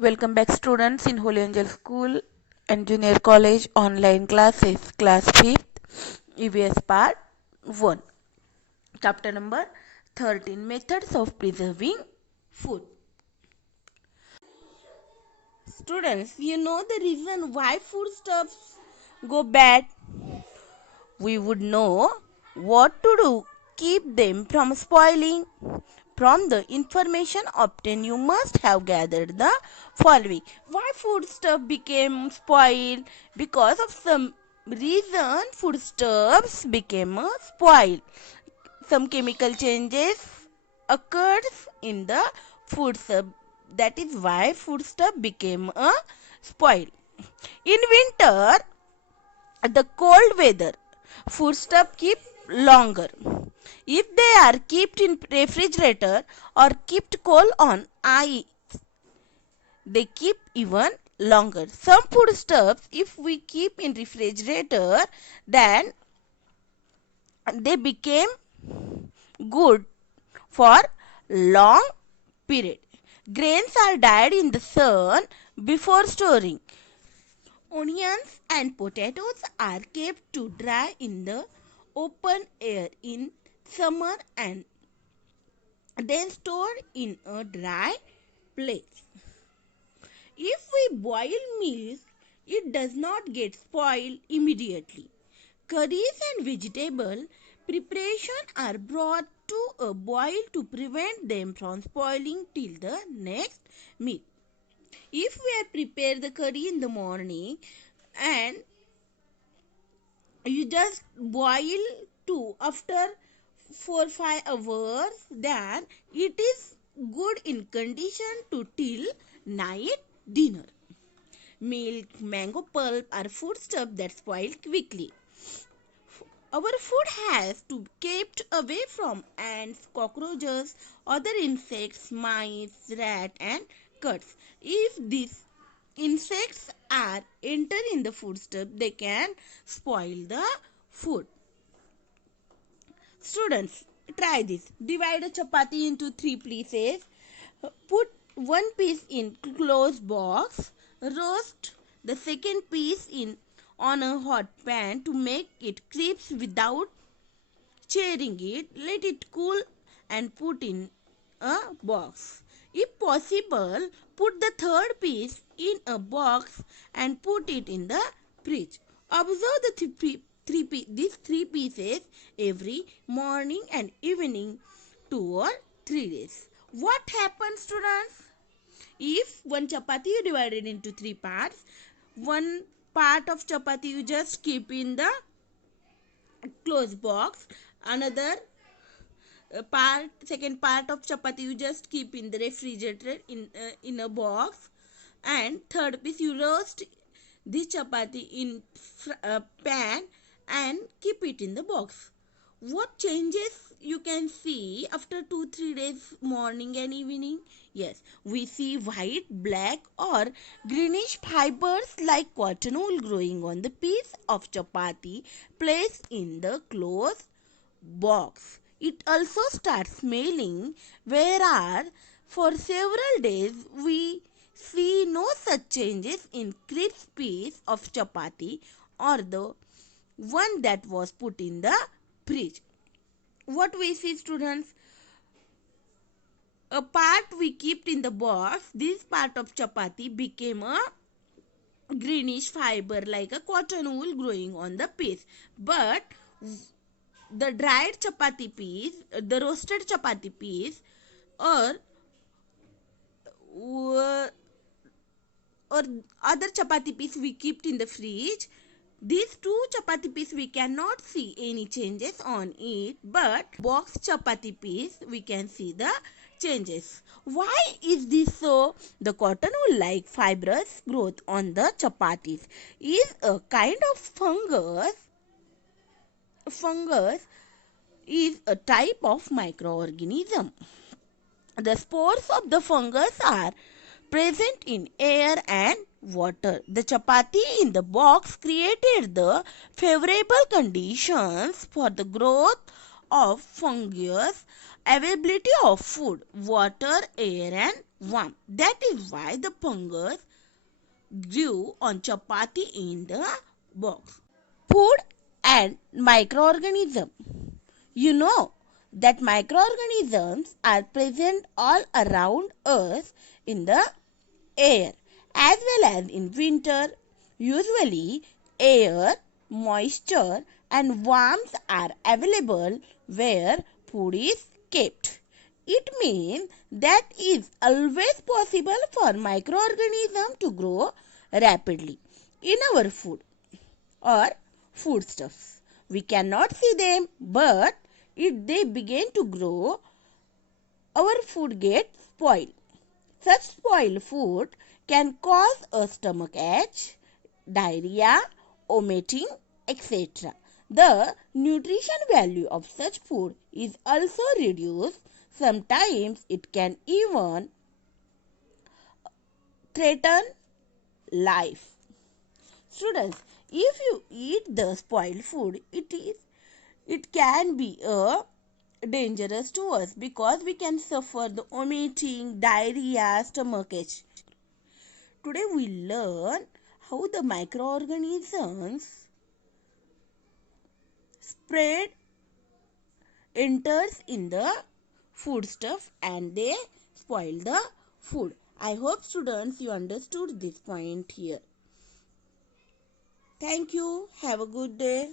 Welcome back students in Holy Angel School and Junior College online classes, class 5th, EVS part 1, chapter number 13, methods of preserving food. Students, you know the reason why foodstuffs go bad? We would know what to do keep them from spoiling. From the information obtained, you must have gathered the following. Why foodstuff became spoiled? Because of some reason, foodstuffs became spoiled. Some chemical changes occurs in the foodstuff. That is why foodstuff became spoiled. In winter, the cold weather, foodstuff keep longer. If they are kept in refrigerator or kept cold on ice, they keep even longer. Some foodstuffs, if we keep in refrigerator, then they became good for long period. Grains are dried in the sun before storing. Onions and potatoes are kept to dry in the open air in summer and then stored in a dry place. If we boil milk, it does not get spoiled immediately. Curries and vegetable preparation are brought to a boil to prevent them from spoiling till the next meal. If we have prepared the curry in the morning and you just boil to after 4-5 hours, then it is good in condition to till night dinner. Milk, mango pulp are foodstuff that spoil quickly. Our food has to be kept away from ants, cockroaches, other insects, mice, rat and cuts. If these insects are enter in the foodstuff, they can spoil the food. Students, try this. Divide a chapati into 3 pieces. Put one piece in closed box. Roast the second piece in on a hot pan to make it crisp without charring it. Let it cool and put in a box. If possible, put the third piece in a box and put it in the fridge. Observe these three pieces every morning and evening 2 or 3 days. What happens, students? If one chapati you divided into 3 parts, one part of chapati you just keep in the closed box, another second part of chapati you just keep in the refrigerator in a box, and third piece you roast the chapati in pan and keep it in the box. What changes you can see after 2-3 days morning and evening? Yes, we see white, black or greenish fibers like cotton wool growing on the piece of chapati placed in the closed box. It also starts smelling, whereas for several days we see no such changes in crisp piece of chapati or the one that was put in the fridge. What we see, students? A part we kept in the box, this part of chapati became a greenish fiber like a cotton wool growing on the piece. But the dried chapati piece, the roasted chapati piece, or or other chapati piece we kept in the fridge, these two chapati piece we cannot see any changes on it, but box chapati piece we can see the changes. Why is this so? The cotton wool like fibrous growth on the chapatis is a kind of fungus. Fungus is a type of microorganism. The spores of the fungus are present in air and water. The chapati in the box created the favorable conditions for the growth of fungus, availability of food, water, air and worm. That is why the fungus grew on chapati in the box. Food and microorganisms. You know that microorganisms are present all around us in the air as well as in winter. Usually, air, moisture, and warmth are available where food is kept. It means that it is always possible for microorganisms to grow rapidly in our food or foodstuffs. We cannot see them, but if they begin to grow, our food gets spoiled. Such spoiled food can cause a stomach ache, diarrhea, vomiting, etc. The nutrition value of such food is also reduced. Sometimes it can even threaten life. Students, if you eat the spoiled food, it can be dangerous to us because we can suffer the vomiting, diarrhea, stomach ache. Today we learn how the microorganisms spread enters in the foodstuff and they spoil the food. I hope students you understood this point here. Thank you. Have a good day.